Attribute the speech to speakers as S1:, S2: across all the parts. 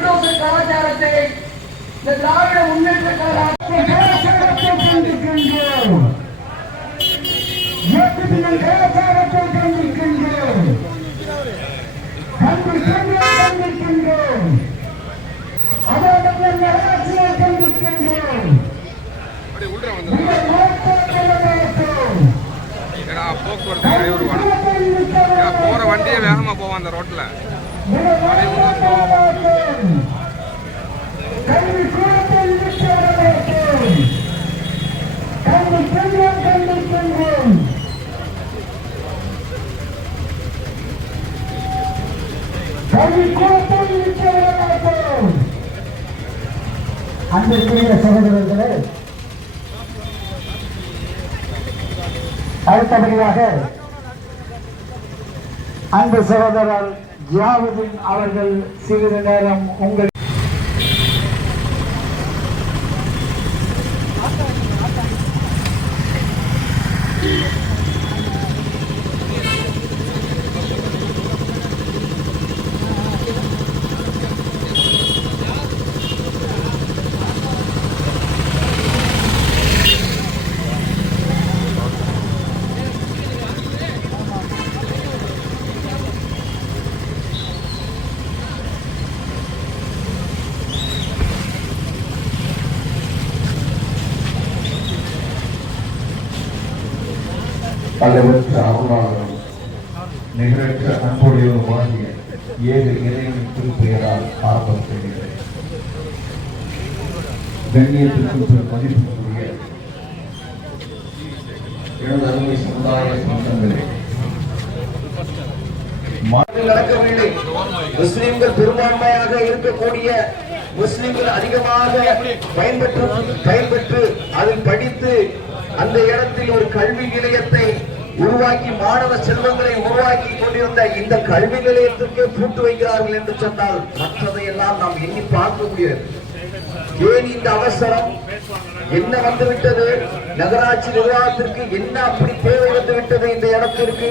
S1: Bulldozer கலாச்சாரத்தை இந்த திராவிட முன்னேற்ற கழகம்
S2: போக்குவரத்து போற வண்டியே வேகமா போவான் அந்த ரோட்ல
S3: அன்பிற்குரிய சகோதரர்களே அடுத்தபடியாக அன்பு சகோதரர் ஜியாவுதீன் அவர்கள் சிறிது நேரம் உங்கள்
S4: அளவற்ற அருளாளரும் நிகரற்ற அன்புடையவரும் வாங்கிய ஏழு இறைவன் திருப்பெயரால் ஆர்வம் செய்கிறேன் கண்ணியத்திற்கும் கண்ணியத்திற்கு மதிப்புக்குரிய எனது அருமை சமுதாய சொந்தங்களே
S5: நடக்கவில்லை. முஸ்லிம்கள் பெரும்பான்மையாக இருக்கக்கூடிய முஸ்லிம்கள் அதிகமாக பயன்பெற்று பயன்பெற்று அதில் படித்து அந்த இடத்தில் ஒரு கல்வி நிலையத்தை உருவாக்கி மாணவ செல்வங்களை உருவாக்கி கொண்டிருந்த இந்த கல்வி நிலையத்திற்கே பூட்டு வைக்கிறார்கள் என்று சொன்னால் மற்றதையெல்லாம் நாம் எண்ணி பார்க்க முடியாது. ஏன் இந்த அவசரம்? என்ன வந்துவிட்டது? நகராட்சி நிர்வாகத்திற்கு என்ன அப்படி தேவை வந்துவிட்டது இந்த இடத்திற்கு?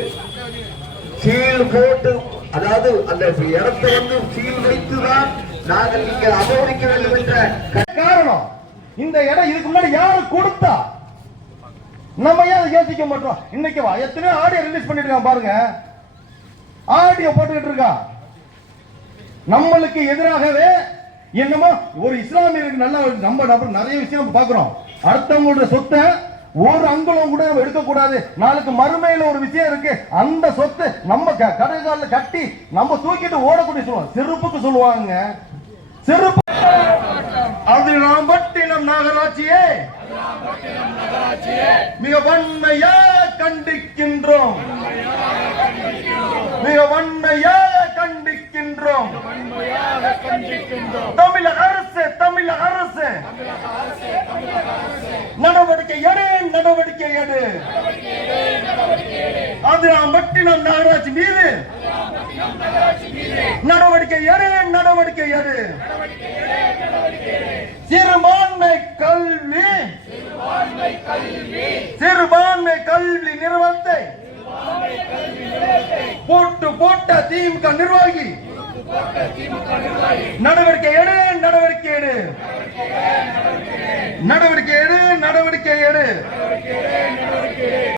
S5: சீல் போட்டு அதாவது அந்த இடத்தை வந்து சீல் வைத்துதான் நாங்கள் நீங்கள் அபகரிக்க வேண்டும் என்ற
S6: காரணம் இந்த இடம் இதுக்கு முன்னாடி யாரு கொடுத்தா? நம்ம ஏன் அதை யோசிக்க மாட்டோம்? இன்னைக்கு எத்தனையோ ஆடியோ ரிலீஸ் பண்ணிட்டு இருக்கான் பாருங்க. ஆடியோ போட்டுக்கிட்டு இருக்கான் நம்மளுக்கு எதிராகவே என்னமோ ஒரு இஸ்லாமியருக்கு நல்லா நம்ம நபர் நிறைய விஷயம் நம்ம பார்க்கிறோம். அடுத்தவங்களோட சொத்தை ஒரு அங்குலம் கூட நம்ம எடுக்கக்கூடாது. நாளைக்கு மறுமையில ஒரு விஷயம் இருக்கு. அந்த சொத்து நம்ம க- கடைகாலில் கட்டி நம்ம தூக்கிட்டு ஓடக்கூடிய சொல்லுவோம் செருப்புக்கு சொல்லுவாங்க. செருப்பு நகராட்சியே. மிக வன்மையா கண்டிக்கின்றோம். மிக வன்மையா கண்டிக்கின்றோம். தமிழக அரசு தமிழக அரசு. நடவடிக்கை எடு நடவடிக்கை எடு. அது நாம் பட்டினம் நகராட்சி மீது. நடவடிக்கை எடு நடவடிக்கை எடு சிறுபான்மை கல்வி சிறுபான்மை கல்வி நிறுவனத்தை போட்டு போட்ட திமுக நிர்வாகி நடவடிக்கை எடு நடவடிக்கை எடு. நடவடிக்கை எடு நடவடிக்கை எடு.